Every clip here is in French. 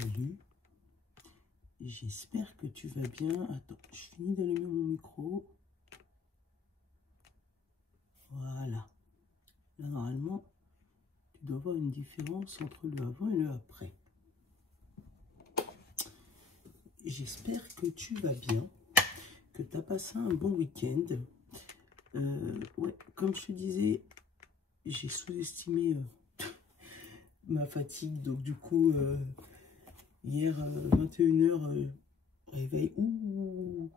salut. J'espère que tu vas bien. Attends, je finis d'allumer mon micro. Voilà. Là, normalement, tu dois voir une différence entre le avant et le après. J'espère que tu vas bien, que tu as passé un bon week-end. Ouais, comme je te disais, j'ai sous-estimé ma fatigue. Donc, du coup, hier, 21h, réveil, ouh,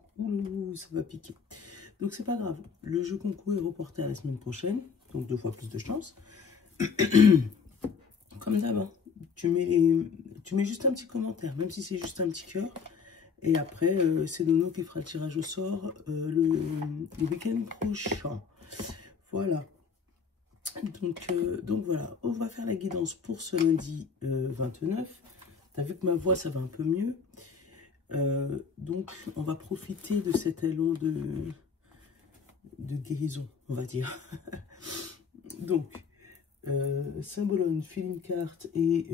ça va piquer. Donc, c'est pas grave. Le jeu concours est reporté à la semaine prochaine. Donc, 2 fois plus de chance. Comme d'hab, tu mets juste un petit commentaire, même si c'est juste un petit cœur. Et après, c'est Nono qui fera le tirage au sort le week-end prochain. Voilà. Donc voilà, on va faire la guidance pour ce lundi 29. Tu as vu que ma voix, ça va un peu mieux. Donc, on va profiter de cet élan de guérison, on va dire. Donc, Symbolone, feeling card et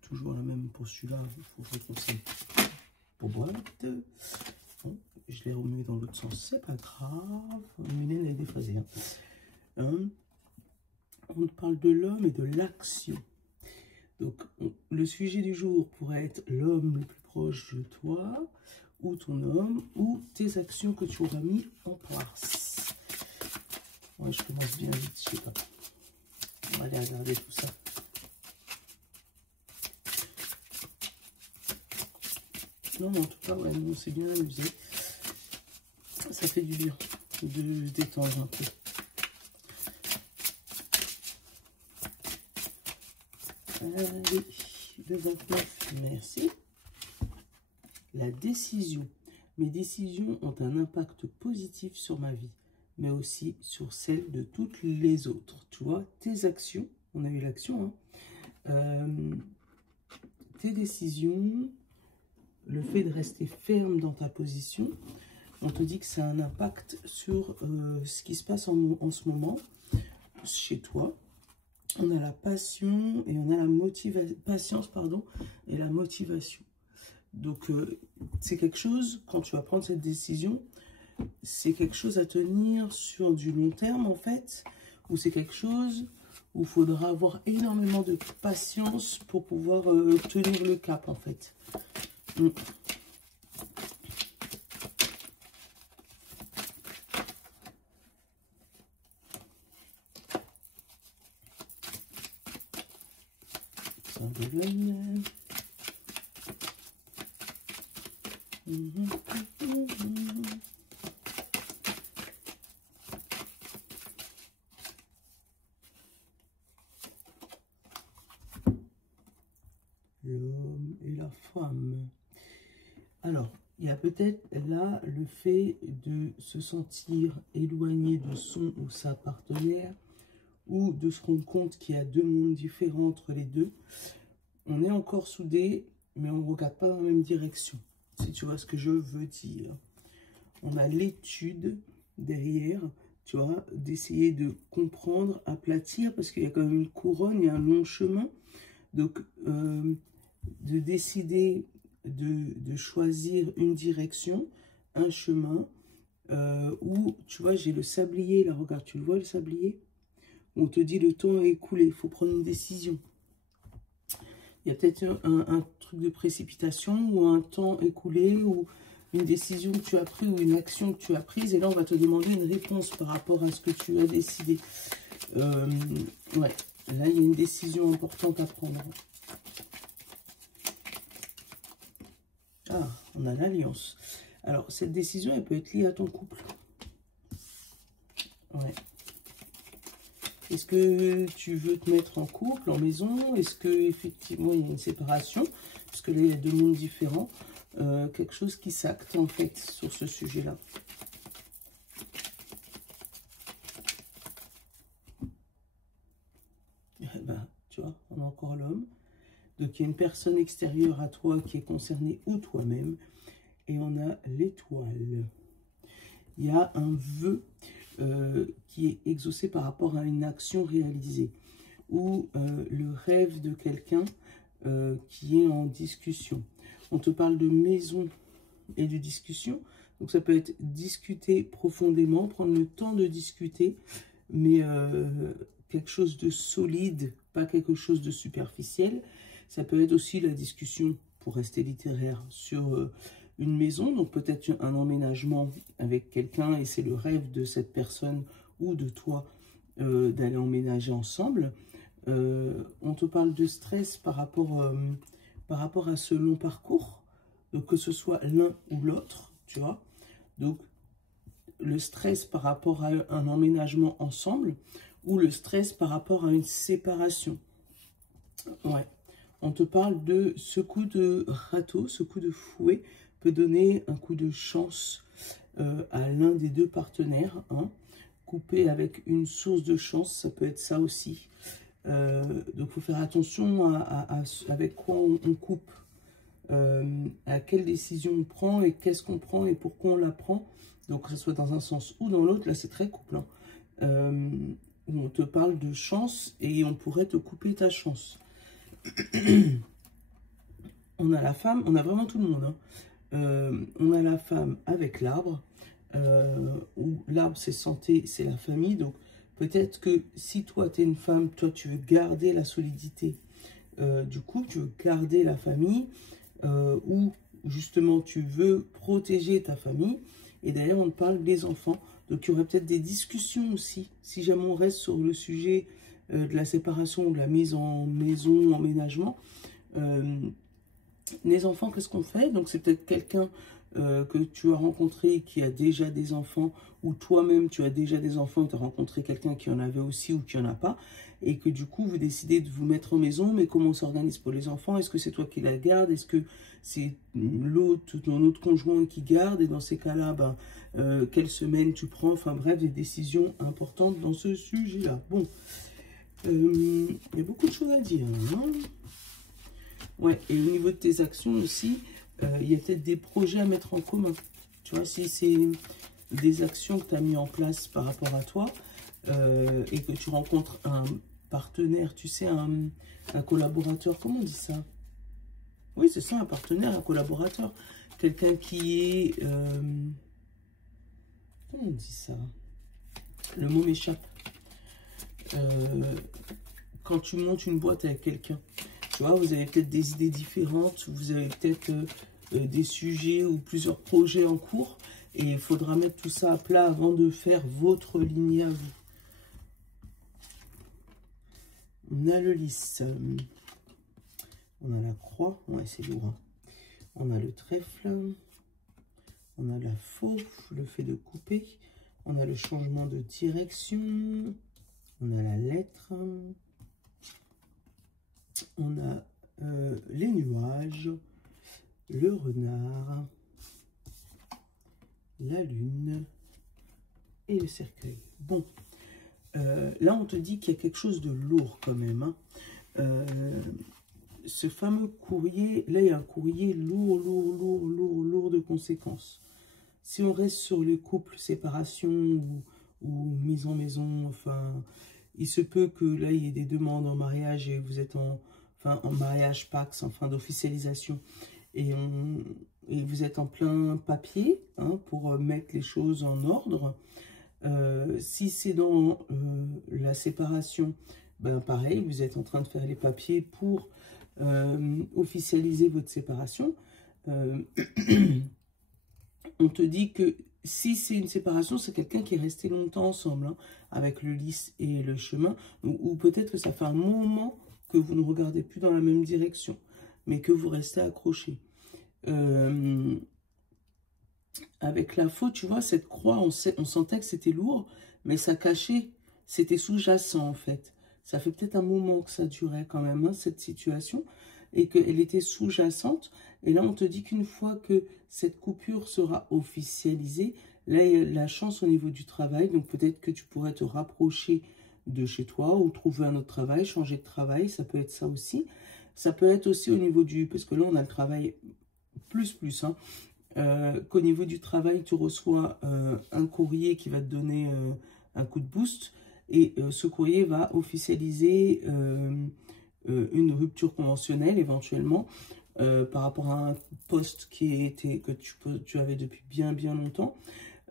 toujours la même pour celui-là, il faut que je conseille pour boîte. Bon, je l'ai remis dans l'autre sens, c'est pas grave. Mylène est déphasée. On parle de l'homme et de l'action. Donc, le sujet du jour pourrait être l'homme le plus proche de toi, ou ton homme, ou tes actions que tu auras mis en place. Ouais, je commence bien vite, je sais pas. On va aller regarder tout ça. Non, mais en tout cas, ouais, on s'est bien amusé. Ça fait du bien de se détendre un peu. Allez, le 29, merci. La décision. Mes décisions ont un impact positif sur ma vie, mais aussi sur celle de toutes les autres. Tu vois, tes actions, on a eu l'action, hein, tes décisions, le fait de rester ferme dans ta position, on te dit que ça a un impact sur ce qui se passe en ce moment chez toi. On a la passion et on a la patience, pardon, et la motivation. Donc, c'est quelque chose, quand tu vas prendre cette décision, c'est quelque chose à tenir sur du long terme, en fait, ou c'est quelque chose où il faudra avoir énormément de patience pour pouvoir tenir le cap, en fait. L'homme et la femme. Alors, il y a peut-être là le fait de se sentir éloigné de son ou sa partenaire, ou de se rendre compte qu'il y a 2 mondes différents entre les deux. On est encore soudés, mais on ne regarde pas dans la même direction, si tu vois ce que je veux dire. On a l'étude derrière, tu vois, d'essayer de comprendre, aplatir, parce qu'il y a quand même une couronne, il y a un long chemin. Donc, de décider de choisir une direction, un chemin, où, tu vois, j'ai le sablier, là, regarde, tu le vois, le sablier? On te dit le temps est écoulé, il faut prendre une décision. Il y a peut-être un truc de précipitation ou un temps écoulé ou une décision que tu as prise ou une action que tu as prise. Et là, on va te demander une réponse par rapport à ce que tu as décidé. Ouais, là, il y a une décision importante à prendre. Ah, on a l'alliance. Alors, cette décision, elle peut être liée à ton couple. Ouais. Est-ce que tu veux te mettre en couple, en maison? Est-ce qu'effectivement, il y a une séparation? Parce que là, il y a 2 mondes différents. Quelque chose qui s'acte, en fait, sur ce sujet-là. Eh ben, tu vois, on a encore l'homme. Donc, il y a une personne extérieure à toi qui est concernée, ou toi-même. Et on a l'étoile. Il y a un vœu qui est exaucé par rapport à une action réalisée, ou le rêve de quelqu'un qui est en discussion. On te parle de maison et de discussion. Donc ça peut être discuter profondément, prendre le temps de discuter, mais quelque chose de solide, pas quelque chose de superficiel. Ça peut être aussi la discussion, pour rester littéraire, sur une maison, donc peut-être un emménagement avec quelqu'un, et c'est le rêve de cette personne ou de toi d'aller emménager ensemble. On te parle de stress par rapport à ce long parcours, donc que ce soit l'un ou l'autre, tu vois. Donc, le stress par rapport à un emménagement ensemble ou le stress par rapport à une séparation. Ouais. On te parle de ce coup de râteau, ce coup de fouet peut donner un coup de chance à l'un des deux partenaires. Hein. Couper avec une source de chance, ça peut être ça aussi. Donc, il faut faire attention avec quoi on coupe. À quelle décision on prend et qu'est-ce qu'on prend et pourquoi on la prend. Donc, que ce soit dans un sens ou dans l'autre, là, c'est très couple. Hein. On te parle de chance et on pourrait te couper ta chance. On a la femme, on a vraiment tout le monde. Hein. On a la femme avec l'arbre, où l'arbre c'est santé, c'est la famille. Donc peut-être que si toi tu es une femme, toi tu veux garder la solidité du couple, tu veux garder la famille, ou justement tu veux protéger ta famille. Et d'ailleurs on te parle des enfants, donc il y aurait peut-être des discussions aussi, si jamais on reste sur le sujet de la séparation ou de la mise en maison, emménagement. Les enfants, qu'est-ce qu'on fait? Donc c'est peut-être quelqu'un que tu as rencontré qui a déjà des enfants, ou toi-même tu as déjà des enfants, tu as rencontré quelqu'un qui en avait aussi ou qui en a pas, et que du coup vous décidez de vous mettre en maison. Mais comment on s'organise pour les enfants? Est-ce que c'est toi qui la gardes? Est-ce que c'est l'autre, ton autre conjoint qui garde? Et dans ces cas-là, ben, quelle semaine tu prends? Enfin bref, des décisions importantes dans ce sujet-là. Bon, il y a beaucoup de choses à dire. Hein. Ouais, et au niveau de tes actions aussi, il y a peut-être des projets à mettre en commun. Tu vois, si c'est des actions que tu as mis en place par rapport à toi, et que tu rencontres un partenaire, tu sais, un collaborateur, comment on dit ça? Oui, c'est ça, un partenaire, un collaborateur. Quelqu'un qui est... comment on dit ça? Le mot m'échappe. Quand tu montes une boîte avec quelqu'un, tu vois, vous avez peut-être des idées différentes, vous avez peut-être des sujets ou plusieurs projets en cours, et il faudra mettre tout ça à plat avant de faire votre lignée à vous. On a le lys, on a la croix, ouais c'est lourd, hein. On a le trèfle, on a la fauve, le fait de couper, on a le changement de direction, on a la lettre, on a les nuages, le renard, la lune et le cercueil. Bon, là on te dit qu'il y a quelque chose de lourd quand même. Hein. Ce fameux courrier, là il y a un courrier lourd de conséquences. Si on reste sur les couples, séparation ou mise en maison, enfin, il se peut que là il y ait des demandes en mariage et vous êtes en mariage Pax, enfin d'officialisation, et vous êtes en plein papier, hein, pour mettre les choses en ordre. Si c'est dans la séparation, ben pareil, vous êtes en train de faire les papiers pour officialiser votre séparation. On te dit que si c'est une séparation, c'est quelqu'un qui est resté longtemps ensemble, hein, avec le lys et le chemin, ou peut-être que ça fait un moment que vous ne regardez plus dans la même direction, mais que vous restez accroché. Avec la faute, tu vois, cette croix, on sentait que c'était lourd, mais ça cachait, c'était sous-jacent en fait. Ça fait peut-être un moment que ça durait quand même, hein, cette situation, et qu'elle était sous-jacente. Et là, on te dit qu'une fois que cette coupure sera officialisée, là, il y a la chance au niveau du travail. Donc, peut-être que tu pourrais te rapprocher de chez toi ou trouver un autre travail, changer de travail. Ça peut être ça aussi. Ça peut être aussi au niveau du... Parce que là, on a le travail plus, hein. Qu'au niveau du travail, tu reçois un courrier qui va te donner un coup de boost. Et ce courrier va officialiser une rupture conventionnelle éventuellement par rapport à un poste que tu avais depuis bien longtemps,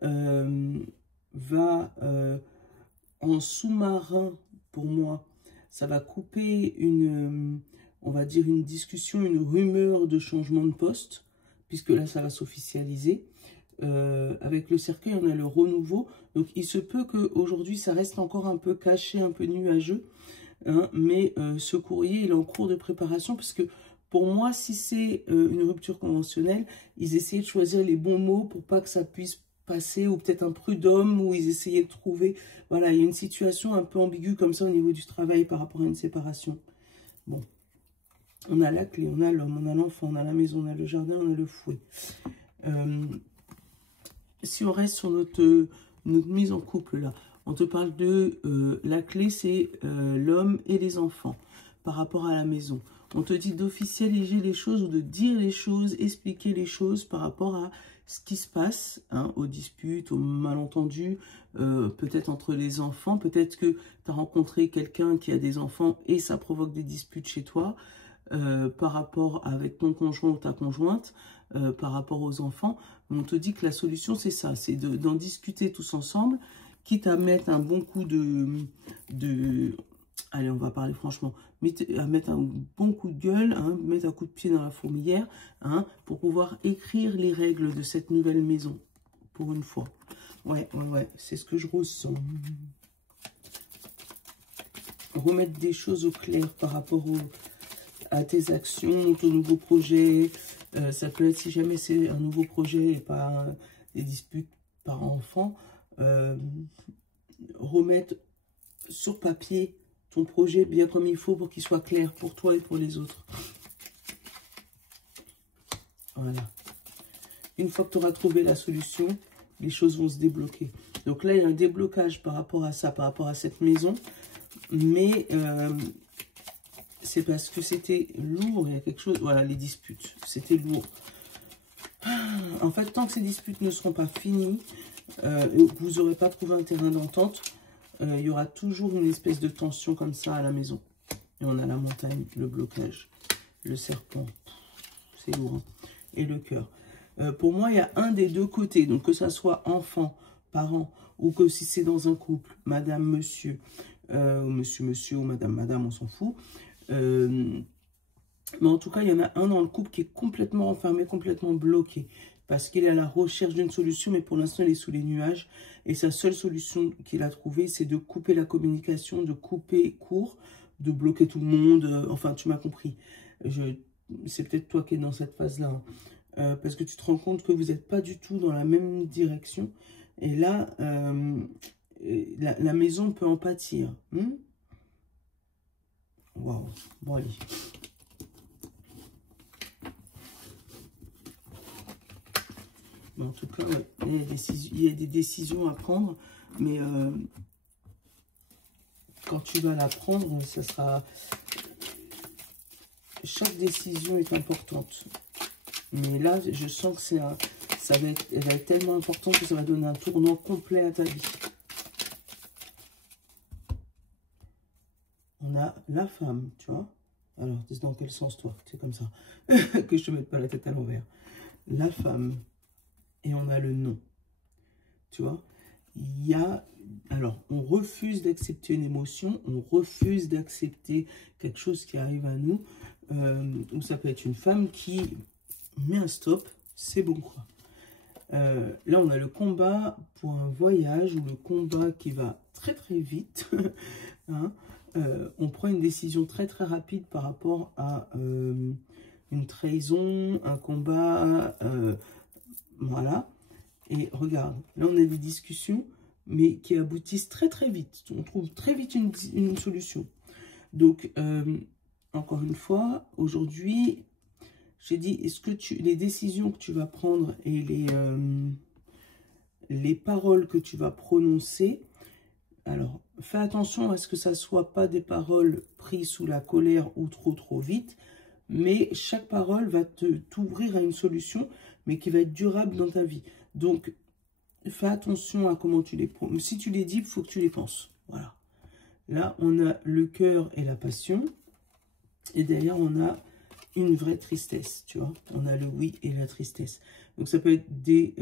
va en sous-marin pour moi, ça va couper on va dire une discussion, une rumeur de changement de poste, puisque là ça va s'officialiser. Avec le cercueil, on a le renouveau. Donc, il se peut qu'aujourd'hui, ça reste encore un peu caché, un peu nuageux. Hein, mais ce courrier, il est en cours de préparation. Parce que pour moi, si c'est une rupture conventionnelle, ils essayaient de choisir les bons mots pour pas que ça puisse passer. Ou peut-être un prud'homme, où ils essayaient de trouver... Voilà, il y a une situation un peu ambiguë comme ça au niveau du travail par rapport à une séparation. Bon. On a la clé, on a l'homme, on a l'enfant, on a la maison, on a le jardin, on a le fouet. Si on reste sur notre mise en couple, là, on te parle de la clé, c'est l'homme et les enfants par rapport à la maison. On te dit d'officialiser les choses ou de dire les choses, expliquer les choses par rapport à ce qui se passe, hein, aux disputes, aux malentendus, peut-être entre les enfants. Peut-être que tu as rencontré quelqu'un qui a des enfants et ça provoque des disputes chez toi par rapport avec ton conjoint ou ta conjointe. Par rapport aux enfants, on te dit que la solution c'est ça, c'est d'en discuter tous ensemble, quitte à mettre un bon coup allez, on va parler franchement, à mettre un bon coup de gueule, hein, mettre un coup de pied dans la fourmilière, hein, pour pouvoir écrire les règles de cette nouvelle maison, pour une fois. Ouais, c'est ce que je ressens. Remettre des choses au clair par rapport à tes actions, ton nouveau projet. Ça peut être, si jamais c'est un nouveau projet et pas des disputes parents-enfants, remettre sur papier ton projet bien comme il faut pour qu'il soit clair pour toi et pour les autres. Voilà. Une fois que tu auras trouvé la solution, les choses vont se débloquer. Donc là, il y a un déblocage par rapport à ça, par rapport à cette maison. Mais c'est parce que c'était lourd, il y a quelque chose... Voilà, les disputes, c'était lourd. En fait, tant que ces disputes ne seront pas finies, vous n'aurez pas trouvé un terrain d'entente, il y aura toujours une espèce de tension comme ça à la maison. Et on a la montagne, le blocage, le serpent, c'est lourd, hein, et le cœur. Pour moi, il y a un des deux côtés, donc que ça soit enfant, parent, ou que si c'est dans un couple, madame, monsieur, monsieur, ou madame, on s'en fout. Mais en tout cas, il y en a un dans le couple qui est complètement enfermé, complètement bloqué. Parce qu'il est à la recherche d'une solution, mais pour l'instant, il est sous les nuages. Et sa seule solution qu'il a trouvée, c'est de couper la communication, de couper court, de bloquer tout le monde. Enfin, tu m'as compris. C'est peut-être toi qui es dans cette phase-là. Hein. Parce que tu te rends compte que vous n'êtes pas du tout dans la même direction. Et là, la maison peut en pâtir. Waouh. Bon, allez. En tout cas, ouais, il y a des décisions à prendre, mais quand tu vas la prendre, ça sera... Chaque décision est importante. Mais là, je sens que elle va être tellement importante que ça va donner un tournant complet à ta vie. On a la femme, tu vois. Alors, c'est dans quel sens, toi? C'est comme ça. Que je te mette pas la tête à l'envers. La femme. Et on a le non. Tu vois, il y a... Alors, on refuse d'accepter une émotion, on refuse d'accepter quelque chose qui arrive à nous. Ou ça peut être une femme qui met un stop, c'est bon quoi. Là, on a le combat pour un voyage ou le combat qui va très très vite. Hein. On prend une décision très très rapide par rapport à une trahison, un combat... Voilà. Et regarde, là on a des discussions, mais qui aboutissent très très vite. On trouve très vite une solution. Donc, encore une fois, aujourd'hui, j'ai dit, est-ce que les décisions que tu vas prendre et les paroles que tu vas prononcer, alors, fais attention à ce que ça ne soit pas des paroles prises sous la colère ou trop vite, mais chaque parole va t'ouvrir à une solution, mais qui va être durable dans ta vie. Donc, fais attention à comment tu les prends. Si tu les dis, il faut que tu les penses. Voilà. Là, on a le cœur et la passion. Et derrière, on a une vraie tristesse, tu vois. On a le oui et la tristesse. Donc, ça peut être des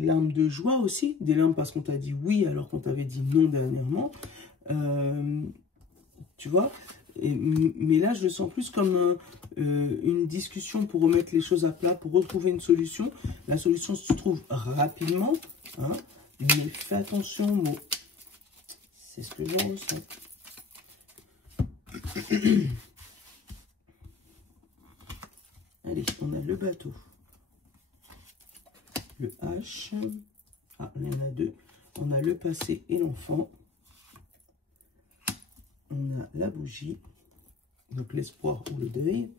larmes de joie aussi. Des larmes parce qu'on t'a dit oui alors qu'on t'avait dit non dernièrement. Tu vois. Mais là, je le sens plus comme une discussion pour remettre les choses à plat, pour retrouver une solution. La solution se trouve rapidement. Hein, mais fais attention aux mots. C'est ce que j'en ressens. Allez, on a le bateau. Le H. Ah, il y en a deux. On a le passé et l'enfant. On a la bougie. Donc l'espoir ou le deuil.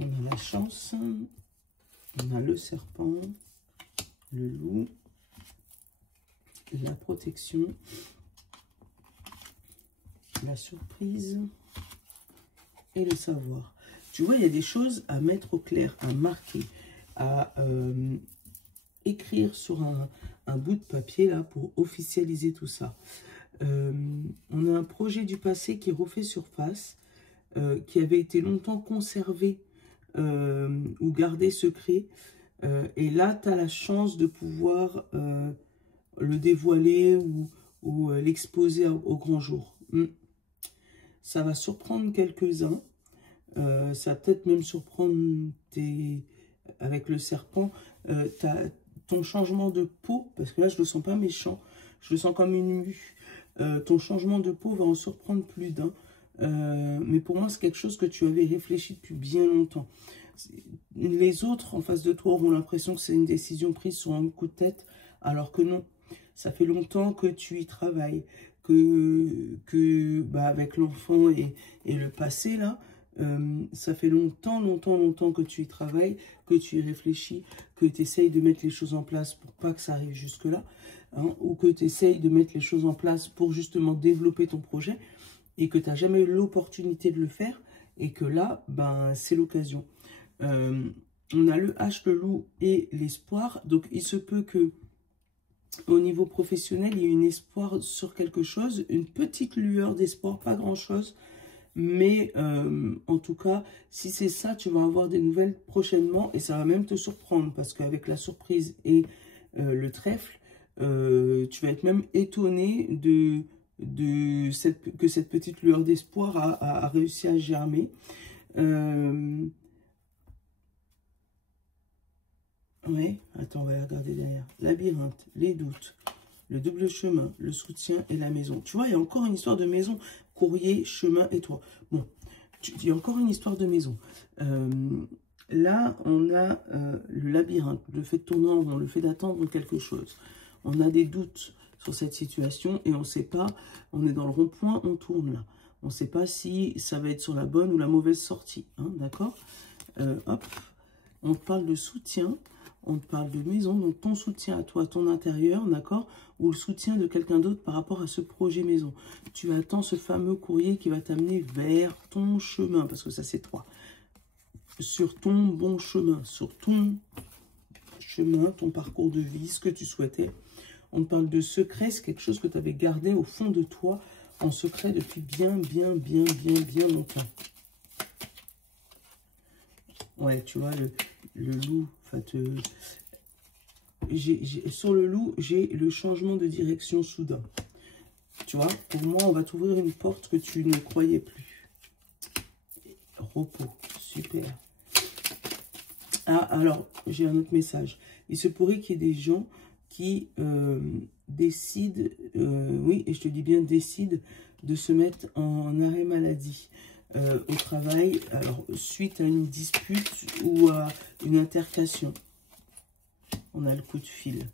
On a la chance. On a le serpent. Le loup. La protection. La surprise. Et le savoir. Tu vois, il y a des choses à mettre au clair, à marquer, à écrire sur un bout de papier là pour officialiser tout ça. On a un projet du passé qui refait surface, qui avait été longtemps conservé ou gardé secret. Et là, tu as la chance de pouvoir le dévoiler ou l'exposer au grand jour. Ça va surprendre quelques-uns. Ça va peut-être même surprendre avec le serpent, ton changement de peau, parce que là je le sens pas méchant, je le sens comme une mue. Ton changement de peau va en surprendre plus d'un, mais pour moi c'est quelque chose que tu avais réfléchi depuis bien longtemps. Les autres en face de toi auront l'impression que c'est une décision prise sur un coup de tête, alors que non, ça fait longtemps que tu y travailles, avec l'enfant et le passé là, ça fait longtemps que tu y travailles, que tu y réfléchis, que tu essayes de mettre les choses en place pour pas que ça arrive jusque-là, hein, ou que tu essayes de mettre les choses en place pour justement développer ton projet, et que tu n'as jamais eu l'opportunité de le faire, et que là, c'est l'occasion. On a le H, le loup et l'espoir, donc il se peut que au niveau professionnel, il y ait un espoir sur quelque chose, une petite lueur d'espoir, pas grand-chose. Mais en tout cas, si c'est ça, tu vas avoir des nouvelles prochainement et ça va même te surprendre parce qu'avec la surprise et le trèfle, tu vas être même étonné que cette petite lueur d'espoir a réussi à germer. Ouais, attends, on va regarder derrière. Labyrinthe, les doutes, le double chemin, le soutien et la maison. Tu vois, il y a encore une histoire de maison. Courrier, chemin et toi. Bon, il y a encore une histoire de maison. Là, on a le labyrinthe, le fait de tourner en rond, le fait d'attendre quelque chose. On a des doutes sur cette situation et on ne sait pas, on est dans le rond-point, on tourne là. On ne sait pas si ça va être sur la bonne ou la mauvaise sortie. Hein, d'accord, hop, on parle de soutien. On te parle de maison, donc ton soutien à toi, ton intérieur, d'accord, ou le soutien de quelqu'un d'autre par rapport à ce projet maison. Tu attends ce fameux courrier qui va t'amener vers ton chemin, parce que ça c'est 3. Sur ton bon chemin, sur ton chemin, ton parcours de vie, ce que tu souhaitais. On te parle de secret, c'est quelque chose que tu avais gardé au fond de toi, en secret depuis bien longtemps. Ouais, tu vois, le loup, sur le loup, j'ai le changement de direction soudain. Tu vois, pour moi, on va t'ouvrir une porte que tu ne croyais plus. Repos, super. Ah, alors, j'ai un autre message. Il se pourrait qu'il y ait des gens qui décident, oui, et je te dis bien décident, de se mettre en arrêt maladie. Au travail, alors suite à une dispute ou à une altercation. On a le coup de fil.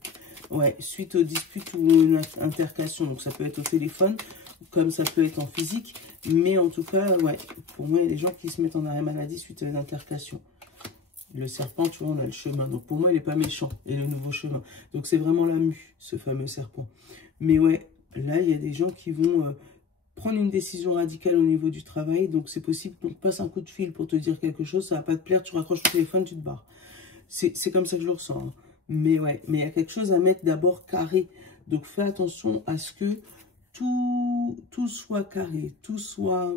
Ouais, suite aux disputes ou une altercation. Donc ça peut être au téléphone, comme ça peut être en physique. Mais en tout cas, ouais, pour moi, il y a des gens qui se mettent en arrêt maladie suite à une altercation. Le serpent, tu vois, on a le chemin. Donc pour moi, il n'est pas méchant. Et le nouveau chemin. Donc c'est vraiment la mue, ce fameux serpent. Mais ouais, là, il y a des gens qui vont prendre une décision radicale au niveau du travail. Donc c'est possible qu'on te passe un coup de fil pour te dire quelque chose. Ça ne va pas te plaire, tu raccroches le téléphone, tu te barres. C'est comme ça que je le ressens. Hein. Mais ouais, mais il y a quelque chose à mettre d'abord carré. Donc fais attention à ce que tout soit carré, tout soit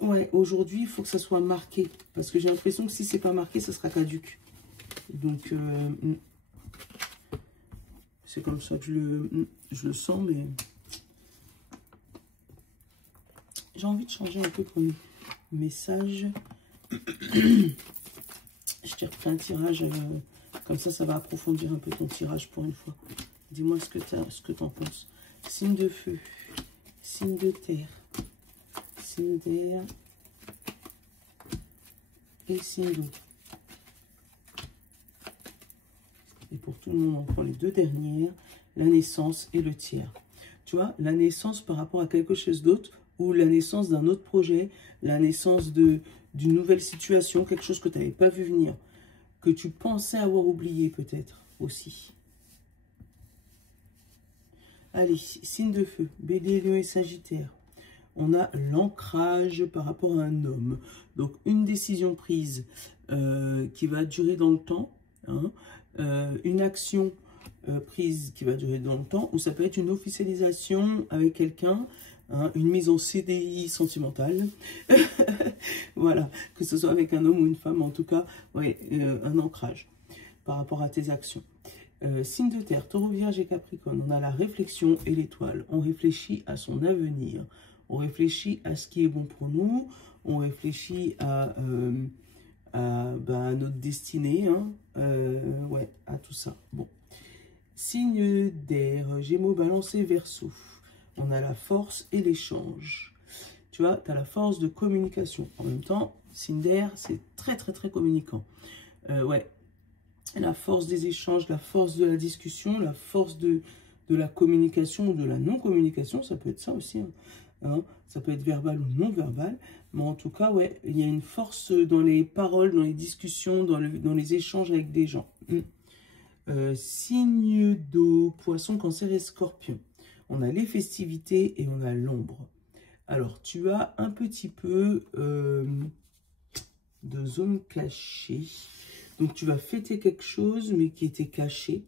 Ouais, aujourd'hui, il faut que ça soit marqué. Parce que j'ai l'impression que si c'est pas marqué, ça sera caduque. Donc, c'est comme ça que je le sens, mais j'ai envie de changer un peu ton message. Je t'ai refait un tirage, comme ça va approfondir un peu ton tirage pour une fois. Dis-moi ce que tu en penses. Signe de feu, signe de terre, signe d'air et signe d'eau. Et pour tout le monde, on prend les deux dernières, la naissance et le tiers. Tu vois, la naissance par rapport à quelque chose d'autre, ou la naissance d'un autre projet, la naissance d'une nouvelle situation, quelque chose que tu n'avais pas vu venir, que tu pensais avoir oublié peut-être aussi. Allez, signe de feu, Bélier, Lion et Sagittaire. On a l'ancrage par rapport à un homme. Donc, une décision prise qui va durer dans le temps. Hein, une action prise qui va durer dans le temps. Ou ça peut être une officialisation avec quelqu'un. Hein, une mise en CDI sentimentale. Voilà, que ce soit avec un homme ou une femme. En tout cas, ouais, un ancrage par rapport à tes actions. Signe de terre, Taureau, Vierge et Capricorne, on a la réflexion et l'étoile. On réfléchit à son avenir. On réfléchit à ce qui est bon pour nous. On réfléchit à notre destinée. Hein, ouais, à tout ça. Bon. Signe d'air, Gémeaux, Balance et Verseau. On a la force et l'échange. Tu vois, tu as la force de communication. En même temps, signe d'air, c'est très, très, très communicant. Ouais. La force des échanges, la force de la discussion, la force de la communication ou de la non-communication, ça peut être ça aussi. Hein. Ça peut être verbal ou non verbal, mais en tout cas, ouais, il y a une force dans les paroles, dans les discussions, dans les échanges avec des gens. Signe d'eau, Poisson, Cancer et Scorpion. On a les festivités et on a l'ombre. Alors, tu as un petit peu de zone cachée. Donc, tu vas fêter quelque chose, mais qui était caché.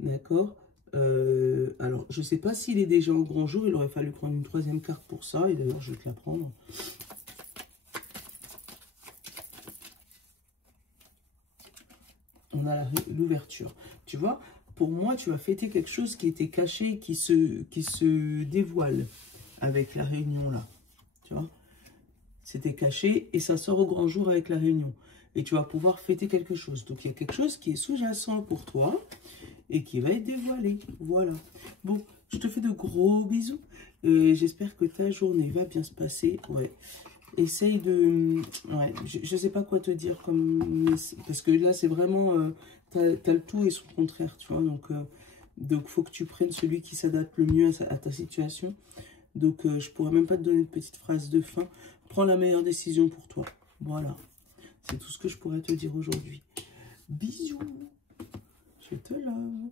D'accord? Alors, je ne sais pas s'il est déjà au grand jour. Il aurait fallu prendre une troisième carte pour ça. Et d'ailleurs, je vais te la prendre. On a l'ouverture. Tu vois, pour moi, tu vas fêter quelque chose qui était caché, qui se dévoile avec la réunion là. Tu vois? C'était caché et ça sort au grand jour avec la réunion. Et tu vas pouvoir fêter quelque chose. Donc, il y a quelque chose qui est sous-jacent pour toi et qui va être dévoilé. Voilà. Bon, je te fais de gros bisous. J'espère que ta journée va bien se passer. Ouais. Essaye de... Ouais, je ne sais pas quoi te dire. Parce que là, c'est vraiment... t'as le tout et son contraire, tu vois. Donc, faut que tu prennes celui qui s'adapte le mieux à ta situation. Donc, je ne pourrais même pas te donner une petite phrase de fin. Prends la meilleure décision pour toi. Voilà. C'est tout ce que je pourrais te dire aujourd'hui. Bisous. Je te love.